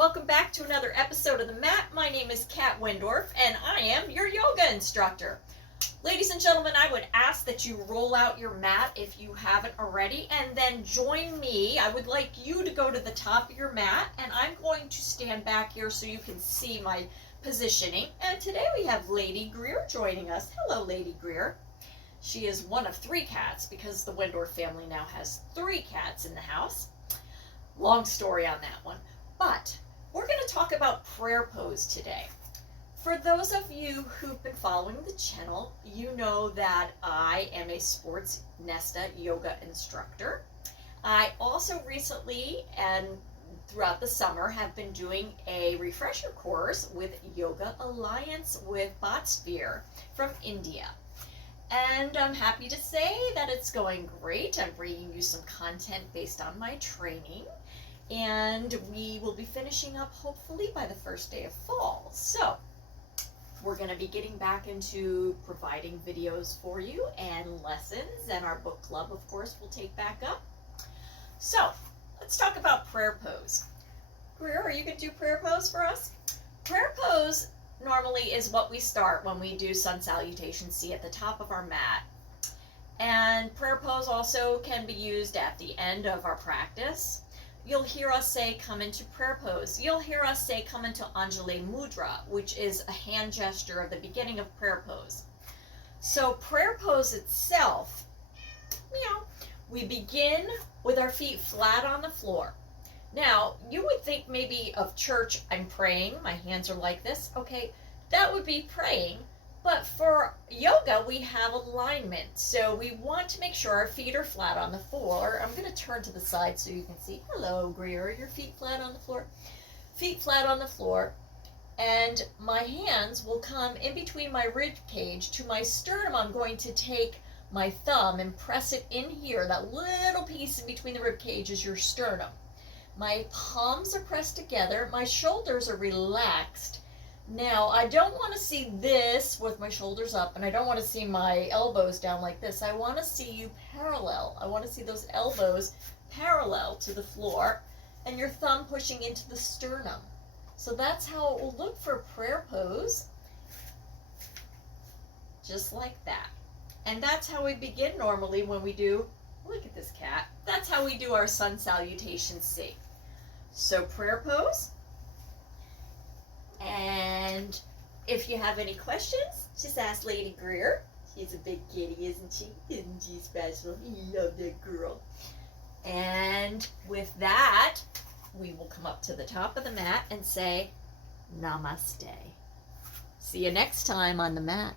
Welcome back to another episode of The Mat. My name is Kat Wendorf and I am your yoga instructor. Ladies and gentlemen, I would ask that you roll out your mat if you haven't already and then join me. I would like you to go to the top of your mat and I'm going to stand back here so you can see my positioning. And today we have Lady Greer joining us. Hello, Lady Greer. She is one of 3 cats because the Wendorf family now has 3 cats in the house. Long story on that one. But we're going to talk about prayer pose today. For those of you who've been following the channel, you know that I am a sports Nesta yoga instructor. I also recently and throughout the summer have been doing a refresher course with Yoga Alliance with Botsphere from India. And I'm happy to say that it's going great. I'm bringing you some content based on my training. And we will be finishing up hopefully by the first day of fall. So we're going to be getting back into providing videos for you and lessons, and our book club, of course, will take back up. So let's talk about prayer pose. Greer, are you going to do prayer pose for us? Prayer pose normally is what we start when we do sun salutation C at the top of our mat. And prayer pose also can be used at the end of our practice. You'll hear us say, come into prayer pose. You'll hear us say, come into Anjali Mudra, which is a hand gesture of the beginning of prayer pose. So prayer pose itself, we begin with our feet flat on the floor. Now, you would think maybe of church, I'm praying, my hands are like this. Okay, that would be praying. But for yoga, we have alignment. So we want to make sure our feet are flat on the floor. I'm going to turn to the side so you can see. Hello, Greer. Your feet flat on the floor? Feet flat on the floor. And my hands will come in between my rib cage to my sternum. I'm going to take my thumb and press it in here. That little piece in between the rib cage is your sternum. My palms are pressed together. My shoulders are relaxed. Now, I don't want to see this with my shoulders up, and I don't want to see my elbows down like this. I want to see you parallel. I want to see those elbows parallel to the floor, and your thumb pushing into the sternum. So that's how it will look for prayer pose, just like that. And that's how we begin normally when we do, look at this cat, that's how we do our sun salutation C. So prayer pose. And if you have any questions, just ask Lady Greer. She's a big kitty, isn't she? Isn't she special? You love that girl. And with that, we will come up to the top of the mat and say, Namaste. See you next time on the mat.